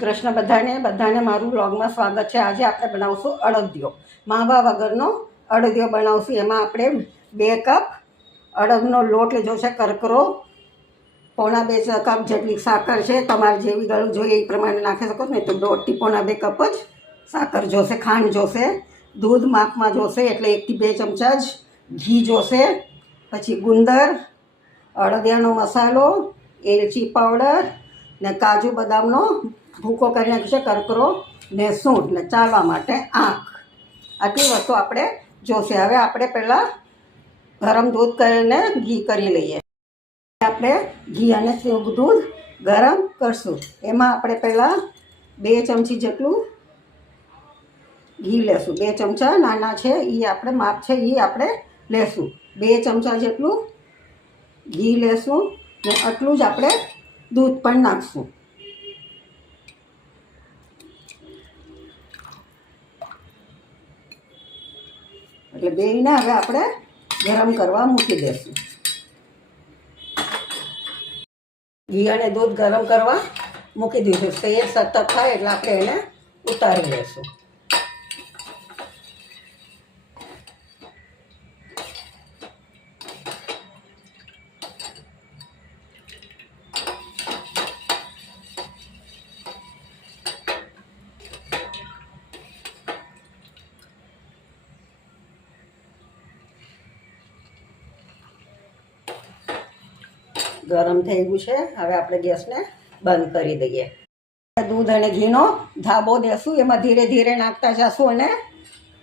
કૃષ્ણ બધાને મારું વ્લોગમાં સ્વાગત છે। આજે આપણે બનાવશું અડદિયો, માવા વગરનો અડદિયો બનાવશું। એમાં આપણે 2 કપ અડદનો લોટ લીધો છે, કરકરો, પોણા 2 કપ જેટલી સાકર છે। તમારે જેવી ગળું જોઈએ એ પ્રમાણે નાખી શકો ને, તો 1.5 થી પોણા 2 કપ જ સાકર જોશે। ખાંડ જોશે, દૂધ માપમાં જોશે એટલે 1 થી 2 ચમચા જ ઘી જોશે, પછી ગુંદર, અડદિયાનો મસાલો, એલચી પાવડર ને કાજુ બદામનો ભૂકો કરી નાખ્યો છે, કરકરો ને સૂંઠ ને ચાલવા માટે આંખ, આટલી વસ્તુ આપણે જોશે। હવે આપણે પહેલાં ગરમ દૂધ કરીને ઘી કરી લઈએ। આપણે ઘી અને દૂધ ગરમ કરશું। એમાં આપણે પહેલાં 2 ચમચી જેટલું ઘી લેશું। 2 ચમચા નાના છે એ આપણે માપ છે એ આપણે લેશું। 2 ચમચા જેટલું ઘી લેશું ને આટલું જ આપણે દૂધ પણ નાખશું। એટલે બેયને હવે આપણે ગરમ કરવા મૂકી દઈશું। ઘી અને દૂધ ગરમ કરવા મૂકી દીધું। તેલ સતત થાય એટલે આપણે એને ઉતારી લઈશું। ગરમ થઈ ગયું છે, હવે આપણે ગેસને બંધ કરી દઈએ। દૂધ અને ઘીનો ધાબો દેશું, એમાં ધીરે ધીરે નાખતા જશું અને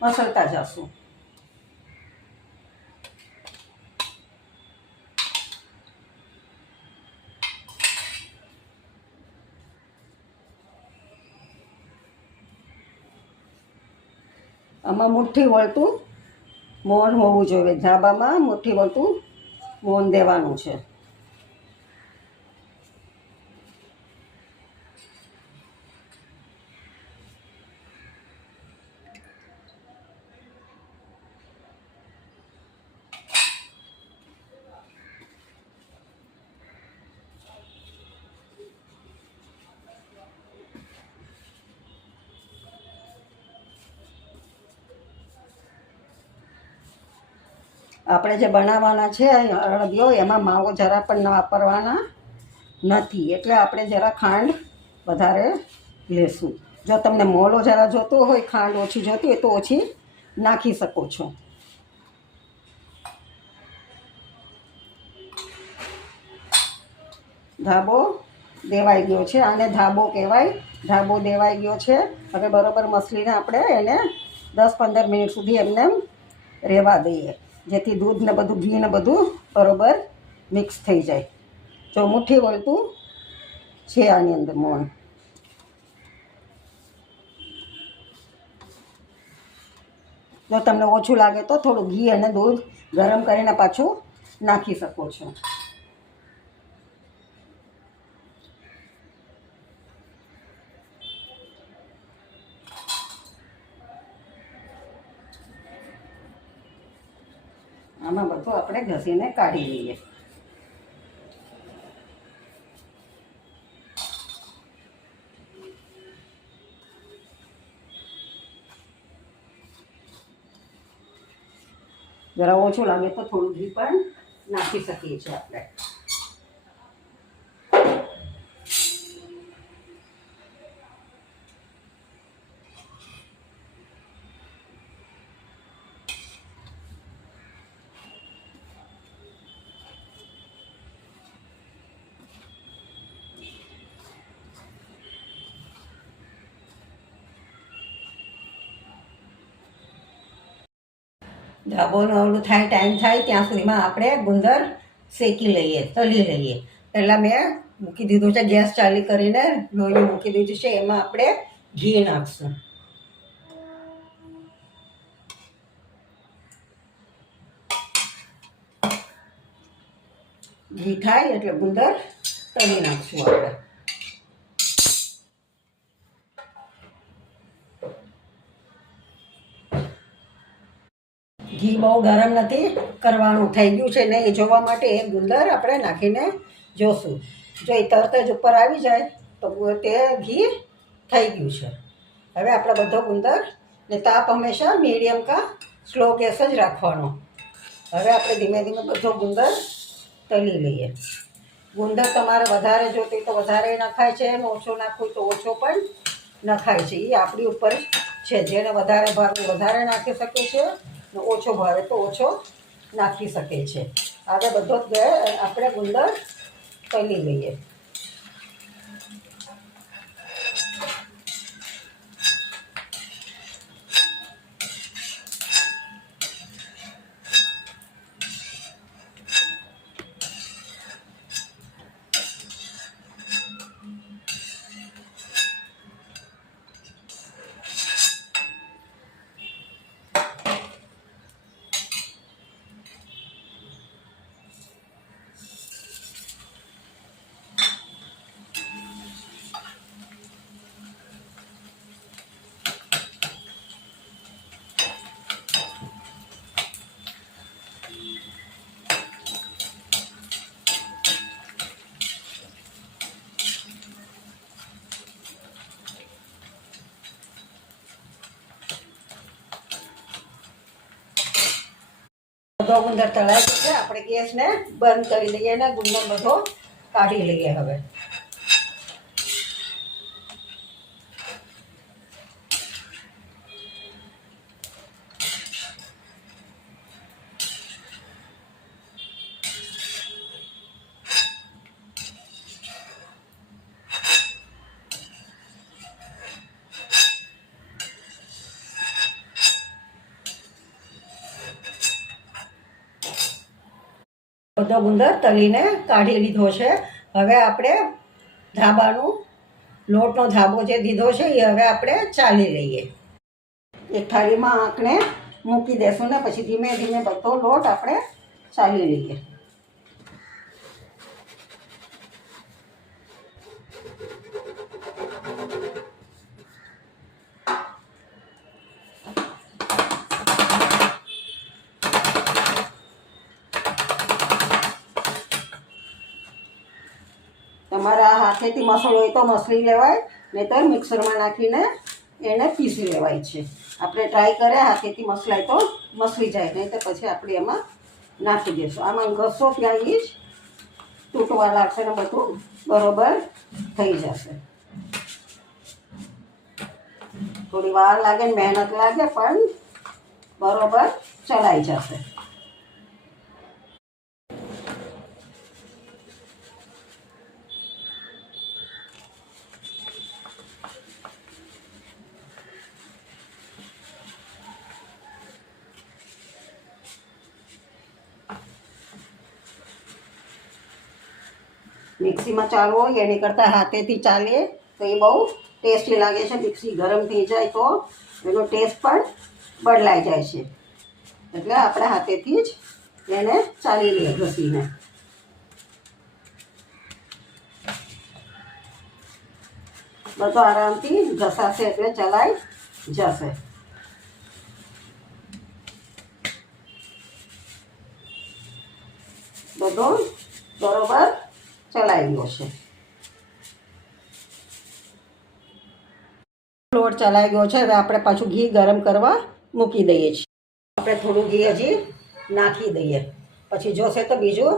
મસળતા જશું। આમાં મુઠ્ઠી વળતું મોણ હોવું જોઈએ, ધાબામાં મુઠ્ઠી વળતું મોણ દેવાનું છે। આપણે જે બનાવવાના છે અડદિયો, એમાં માવો જરા પણ વાપરવાના નથી, એટલે આપણે જરા ખાંડ વધારે લેશું। જો તમને મોળો જરા જોતો હોય, ખાંડ ઓછી જોતી હોય તો ઓછી નાખી શકો છો। ધાબો દેવાઈ ગયો છે, આને ધાબો કહેવાય। ધાબો દેવાઈ ગયો છે। હવે બરાબર મસળીને આપણે એને 10-15 મિનિટ સુધી એમને રહેવા દઈએ, જેથી દૂધ ને બધું, ઘી ને બધું બરાબર મિક્સ થઈ જાય। જો મુઠ્ઠી વળતું છે આની અંદર મોણ। જો તમને ઓછું લાગે તો થોડું ઘી અને દૂધ ગરમ કરીને પાછું નાખી શકો છો। આમાં બધું આપણે ઘસીને કાઢી લઈએ। જરા ઓછું લાગે તો થોડું ઘી પણ નાખી શકીએ છીએ આપણે। ધાબોનું ઓલું થાય, ટાઈમ થાય ત્યાં સુધીમાં આપણે ગુંદર શેકી લઈએ, તળી લઈએ। પહેલાં મેં મૂકી દીધું છે ગેસ ચાલુ કરીને, લોહી મૂકી દીધું છે, એમાં આપણે ઘી નાખશું। ઘી થાય એટલે ગુંદર તળી નાખશું આપણે। ઘી બહુ ગરમ નથી કરવાનું, થઈ ગયું છે ને એ જોવા માટે એક ગુંદર આપણે નાખીને જોશું। જો એ તરત જ ઉપર આવી જાય તો તે ઘી થઈ ગયું છે. હવે આપણે બધો ગુંદર ને તાપ હંમેશા મીડિયમ કા સ્લો ગેસ જ રાખવાનો. હવે આપણે ધીમે ધીમે બધો ગુંદર તળી લઈએ. ગુંદર તમારે વધારે જોતી તો વધારે નખાય છે અને ઓછો નાખવું તો ઓછો પણ નખાય છે. એ આપણી ઉપર છે. જેને વધારે ભાવે વધારે નાખી શકે છે ને ઓછો ભાવે તો ઓછો નાખી શકે છે. હવે બધો જ આપણે ગુંદર તળી લઈએ. બધો ગુંદર તળાઈ ગયો છે. આપણે ગેસને બંધ કરી દઈએ અને ગુંદર બધો કાઢી લઈએ. હવે બધો ગુંદર તળીને કાઢી લીધો છે. હવે આપણે ધાબાનું લોટનો ધાબો જે દીધો છે એ હવે આપણે ચાલી લઈએ. એક થાળીમાં આંકને મૂકી દેશું ને પછી ધીમે ધીમે બધો લોટ આપણે ચાલી લઈએ. તમારા હાથેથી મસળ હોય તો મસળી લેવાય, નહીંતર મિક્સરમાં નાખીને એને પીસી લેવાય છે. આપણે ટ્રાય કરે હાથેથી મસલાય તો મસળી જાય, નહીં તો પછી આપણે એમાં નાખી દઈશું. આમાં ઘસો ત્યાં જ તૂટવા લાગશે ને બધું બરોબર થઈ જશે. થોડી વાર લાગે ને મહેનત લાગે પણ બરોબર ચલાઈ જશે. મિક્સીમાં ચાલવો હોય એની કરતાં હાથેથી ચાલીએ તો એ બહુ ટેસ્ટી લાગે છે. મિક્સી ગરમ થઈ જાય તો એનો ટેસ્ટ પણ બદલાઈ જાય છે. એટલે આપણે હાથેથી જ એને ચાલી લઈએ ઘસીને. બધો આરામથી ઘસાશે એટલે ચલાઈ જશે. બધો બરોબર ચલાઈ ગયો છે. લોટ ચલાઈ ગયો છે. હવે આપણે પાછું ઘી ગરમ કરવા મૂકી દઈએ છીએ. આપણે થોડું ઘી હજી નાખી દઈએ, પછી જોશે તો બીજું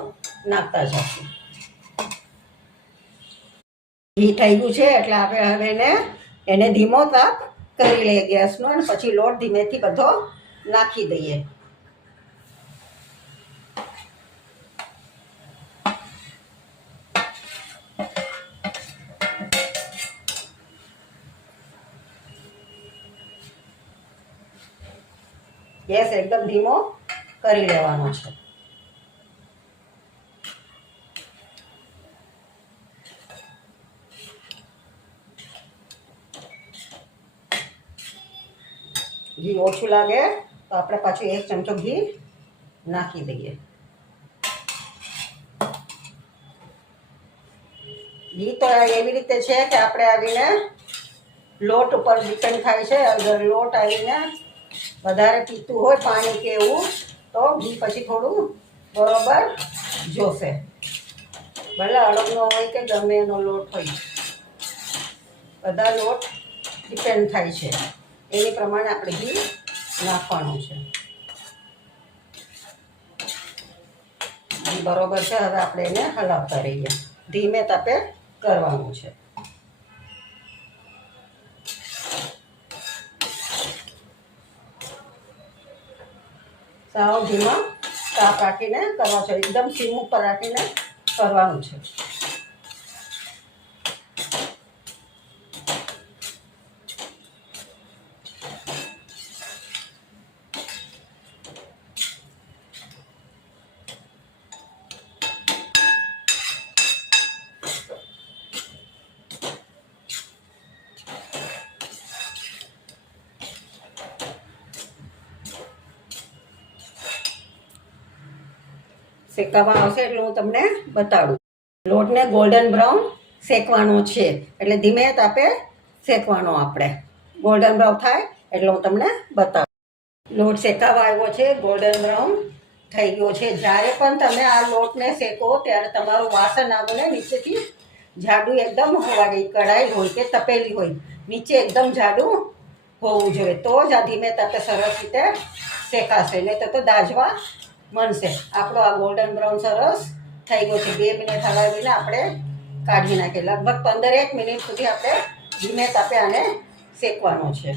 નાખતા જશું. ઘી થઈ ગયું છે એટલે આપણે હવે એને ધીમો તાપ કરી લઈએ ગેસનો, અને પછી લોટ ધીમેથી બધો નાખી દઈએ. ગેસ એકદમ ધીમો કરી લેવાનો છે. ઘી ઓછું લાગે તો આપણે પાછું 1 ચમચો ઘી નાખી દઈએ. ઘી તો એવી રીતે છે કે આપણે આવીને લોટ ઉપર ડિપેન્ડ થાય છે. અગર લોટ આવીને વધારે પીતું હોય પાણી કે એવું તો ઘી પછી થોડું બરોબર જોશે. ભલે અડદનો હોય કે ગમે એનો લોટ હોય, બધા લોટ ડિપેન્ડ થાય છે, એની પ્રમાણે આપણે ઘી નાખવાનું છે. ઘી બરોબર છે. હવે આપણે એને હલાવતા રહીએ. ધીમે તાપે કરવાનું છે. સાવ ધીમા તાપ રાખીને કરવાનો છે. એકદમ સીમ ઉપર રાખીને કરવાનું છે. શેકાવા આવશે એટલે હું તમને બતાડું. લોટને ગોલ્ડન બ્રાઉન શેકવાનો છે, એટલે ધીમે તાપે શેકવાનો. આપણે ગોલ્ડન બ્રાઉન થાય એટલે હું તમને બતાવું. લોટ શેકાવા આવ્યો છે, ગોલ્ડન બ્રાઉન થઈ ગયો છે. જ્યારે પણ તમે આ લોટને શેકો ત્યારે તમારું વાસણ આવે નીચેથી જાડું એકદમ હોવા જોઈએ. કઢાઈ હોય કે તપેલી હોય, નીચે એકદમ જાડું હોવું જોઈએ, તો જ આ ધીમે તાપે સરસ રીતે શેકાશે. નહીં તો દાજવા મળશે. આપણો આ ગોલ્ડન બ્રાઉન સરસ થઈ ગયો છે. 2 મિનિટ હલાવીને આપણે કાઢી નાખીએ. લગભગ 15 મિનિટ સુધી આપણે ધીમે તાપે આને શેકવાનો છે.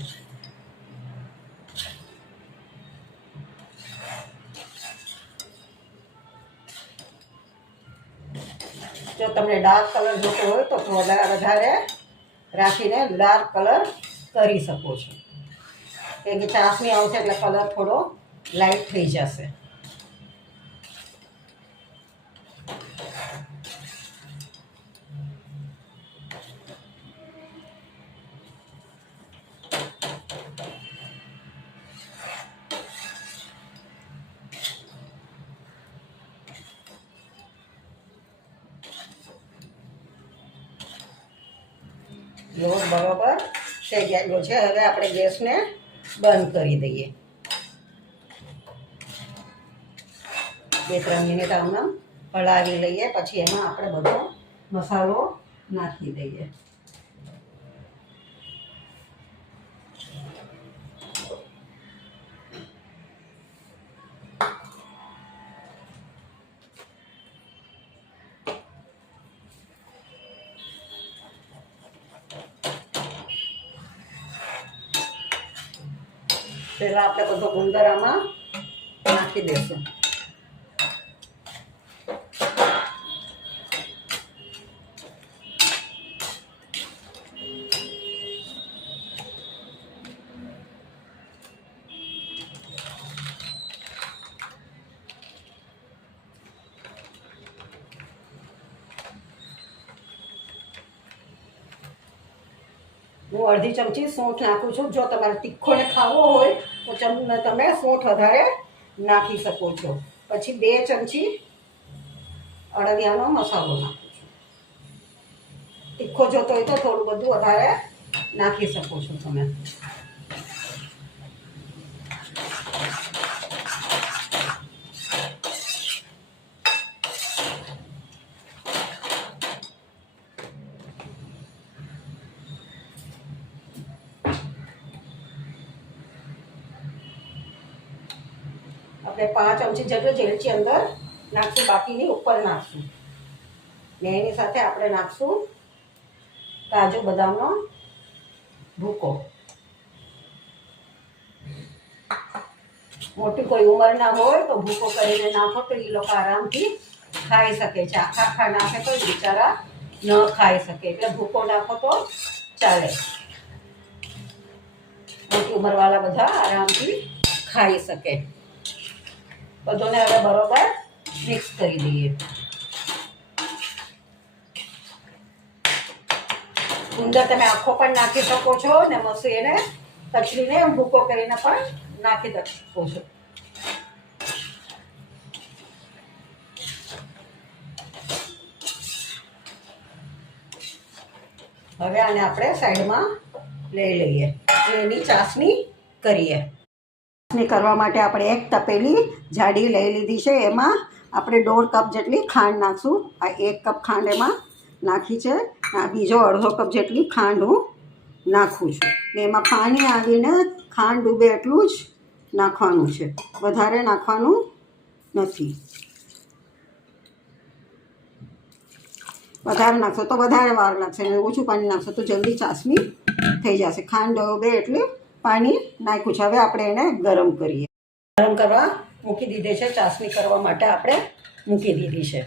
જો તમને ડાર્ક કલર જોતો હોય તો વધારે રાખીને ડાર્ક કલર કરી શકો છો, કેમ કે ચાસણી આવશે એટલે કલર થોડો લાઇટ થઈ જશે. લોટ બરોબર શેકાઈ ગયો છે. હવે આપણે ગેસને બંધ કરી દઈએ. 2-3 મિનિટ આમને હલાવી લઈએ. પછી એમાં આપણે બધો મસાલો નાખી દઈએ. પહેલાં આપણે બધો ગુંદર આમાં નાખી દઈશું. હું અડધી ચમચી સૂંઠ નાખું છું. જો તમારે તીખોને ખાવો હોય તો તમે સૂંઠ વધારે નાખી શકો છો. પછી 2 ચમચી અડદિયાનો મસાલો નાખું છું. તીખો જોતો હોય તો થોડું બધું વધારે નાખી શકો છો તમે. આપણે 5 ચમચી જેટલું જેલચી અંદર નાખશું, બાકીની ઉપર નાખશું. ને એની સાથે આપણે નાખશું કાજુ બદામનો ભૂકો. મોટી કોઈ ઉંમરના હોય તો ભૂકો કરીને નાખો તો એ લોકો આરામથી ખાઈ શકે છે. આખા નાખે તો બિચારા ન ખાઈ શકે, એટલે ભૂકો નાખો તો ચાલે. મોટી ઉંમરવાળા બધા આરામથી ખાઈ શકે. બધોને હવે બરોબર મિક્સ કરી દઈએ. ગુંદર તમે આખો પણ નાખી શકો છો, ને મસી એને કચરીને ભૂકો કરીને પણ નાખી શકો છો. હવે આને આપણે સાઈડમાં લઈ લઈએ. એની ચાસણી કરીએ. ચાસણી કરવા માટે આપણે એક તપેલી જાડી લઈ લીધી છે. એમાં આપણે 1.5 કપ જેટલી ખાંડ નાખશું. આ 1 કપ ખાંડ એમાં નાખી છે. આ બીજો અડધો કપ જેટલી ખાંડ હું નાખું છું ને એમાં પાણી આવીને ખાંડ ડૂબે એટલું જ નાખવાનું છે, વધારે નાખવાનું નથી. વધારે નાખશો તો વધારે વાર લાગશે અને ઓછું પાણી નાખશો તો જલ્દી ચાસણી થઈ જશે. ખાંડ ડૂબે એટલે પાણી નાખ્યું છે. હવે આપણે એને ગરમ કરીએ. ગરમ કરવા મૂકી દીધી છે. ચાસણી કરવા માટે આપણે મૂકી દીધી છે.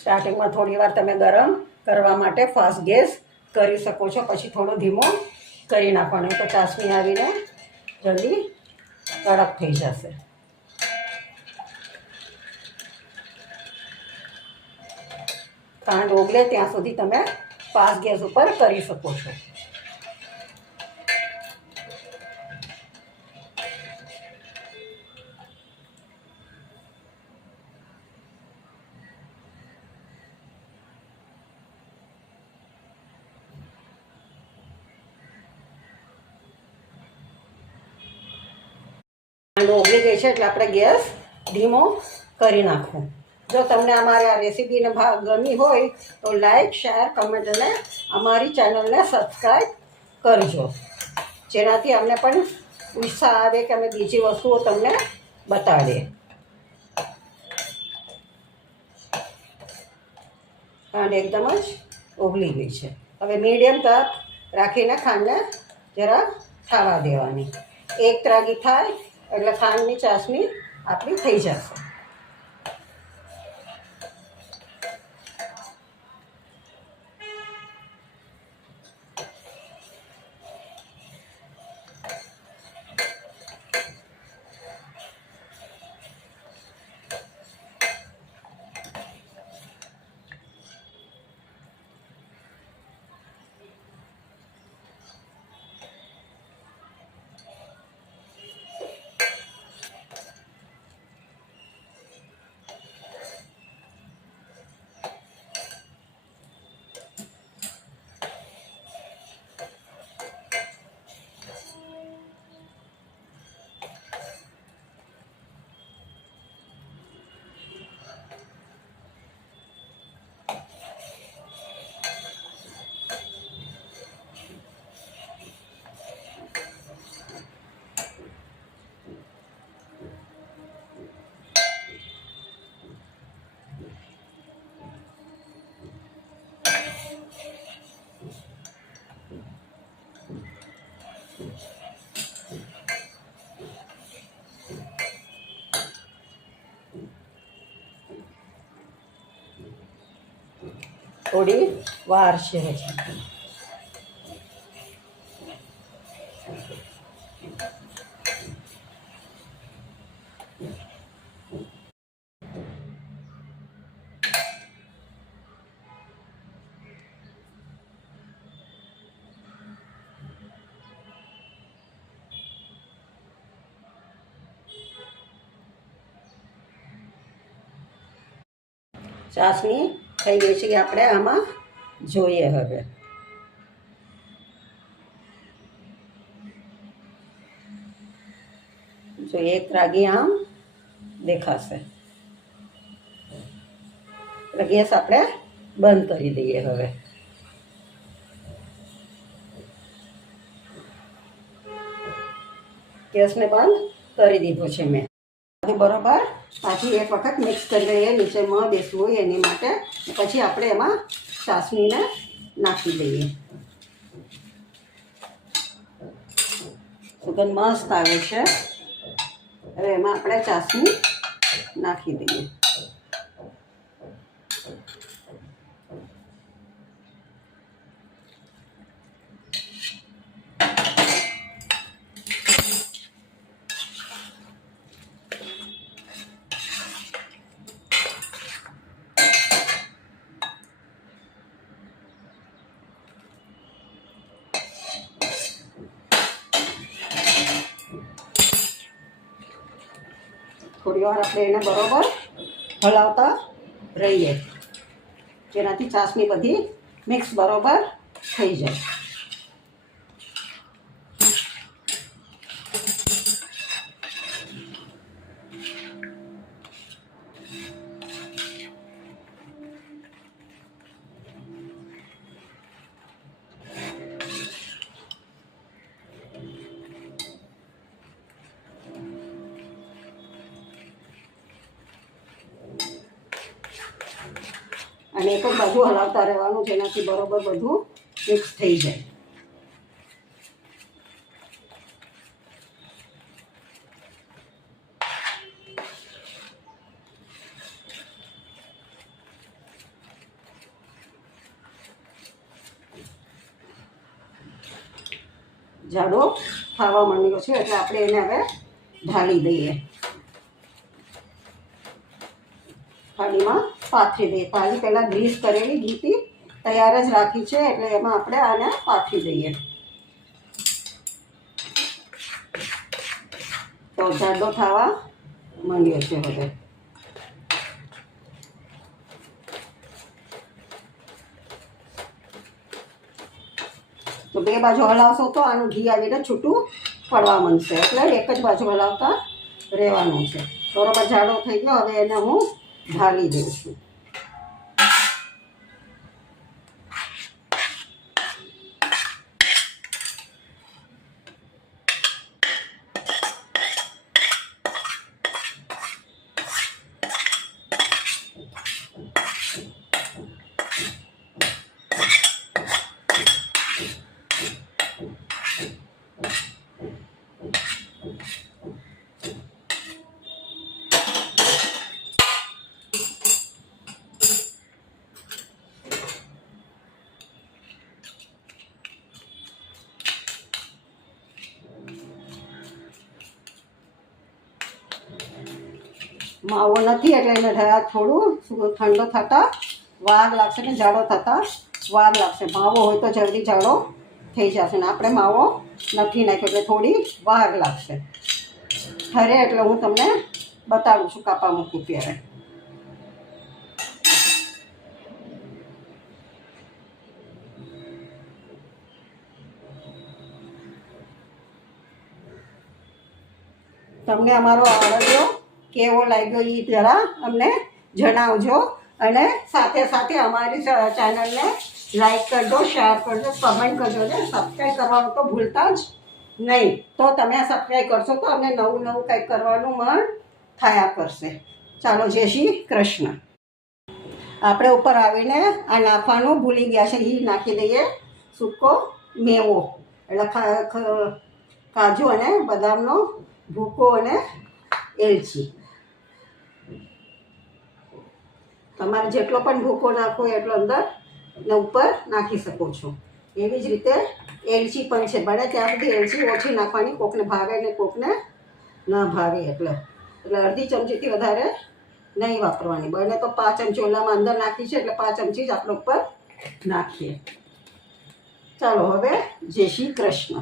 સ્ટાર્ટિંગમાં થોડી વાર તમે ગરમ કરવા માટે ફાસ્ટ ગેસ કરી શકો છો, પછી થોડો ધીમો કરી નાખવાનો તો ચાસણી આવીને જલ્દી કડક થઈ જશે. ખાંડ ઓગળે ત્યાં સુધી તમે ફાસ્ટ ગેસ ઉપર કરી શકો છો. ખાંડ ઓગળી ગઈ છે એટલે આપણે ગેસ ધીમો કરી નાખવું. જો તમને અમારી આ રેસીપીને ગમી હોય તો લાઈક, શેર, કમેન્ટ અને અમારી ચેનલને સબસ્ક્રાઈબ કરજો, જેનાથી અમને પણ ઉત્સાહ આવે કે અમે બીજી વસ્તુઓ તમને બતાવીએ. ખાંડ એકદમ જ ઓગળી ગઈ છે. હવે મીડિયમ તપ રાખીને ખાંડને જરા ખાવા દેવાની. એક ત્રાગી થાય એટલે ખાંડની ચાસણી આપણી થઈ જશે. થોડી વાર છે હજી. ચાસણી થઈ ગઈ છે. આપણે આમાં જોઈએ હવે. જો એક રાગી આમ દેખાશે એટલે ગેસ આપણે બંધ કરી દઈએ. હવે ગેસને બંધ કરી દીધો છે મેં. બરોબર પાછી એક વખત મિક્સ કરી લઈએ, નીચે ન બેસવું હોય એની માટે. પછી આપણે એમાં ચાસણીને નાખી દઈએ. સુગંધ મસ્ત આવે છે. હવે એમાં આપણે ચાસણી નાખી દઈએ. થોડી વાર આપણે એને બરોબર હલાવતા રહીએ, જેનાથી ચાસણી બધી મિક્સ બરોબર થઈ જાય. અને એક જ બાજુ હલાવતા રહેવાનું, જેનાથી બરોબર બધું મિક્સ થઈ જાય. જાડો ખાવા માંડ્યો છે એટલે આપણે એને હવે ઢાળી દઈએ, થાળીમાં પાથરી દઈએ. થાળી પહેલાં ગ્રીસ કરેલી ઘીથી તૈયાર જ રાખી છે એટલે એમાં આપણે આને પાથરી દઈએ. તો જાડો થવા માંડ્યો છે હવે. તો બે બાજુ હલાવશો તો આનું ઘી આવીને છૂટું પડવા માંડશે, એટલે એક જ બાજુ હલાવતા રહેવાનું છે. બરોબર જાડો થઈ ગયો. હવે એને હું ઢાળી દઉં છું. માવો નથી એટલે એને થોડું ઠંડો થતાં વાર લાગશે ને જાડો થતાં વાર લાગશે. માવો હોય તો જલ્દી જાડો થઈ જશે ને આપણે માવો નથી નાખ્યો એટલે થોડી વાર લાગશે. ઠરે એટલે હું તમને બતાવું છું કાપા મૂકું ત્યારે. તમને અમારો અડદિયો કેવો લાગ્યો એ જરા અમને જણાવજો, અને સાથે સાથે અમારી ચેનલને લાઈક કરજો, શેર કરજો, કમેન્ટ કરજો ને સબસ્ક્રાઈબ કરવાનું તો ભૂલતા જ નહીં. તો તમે સબસ્ક્રાઈબ કરશો તો અમને નવું નવું કંઈક કરવાનું મન થયા કરશે. ચાલો, જય શ્રી કૃષ્ણ. આપણે ઉપર આવીને આ નાખવાનું ભૂલી ગયા છે, એ નાખી દઈએ સૂકો મેવો, એટલે કાજુ અને બદામનો ભૂકો અને એલચી. તમારે જેટલો પણ ભૂકો નાખવો એટલો અંદર ને ઉપર નાખી શકો છો. એવી જ રીતે એલચી પણ છે, બને ત્યાં સુધી એલચી ઓછી નાખવાની, કોકને ભાવે ને કોકને ન ભાવે એટલે અડધી ચમચીથી વધારે નહીં વાપરવાની. બને તો 5 ચમચી ઓલામાં અંદર નાખી છે એટલે 5 ચમચી જ આપણે ઉપર નાખીએ. ચાલો, હવે જય શ્રી કૃષ્ણ.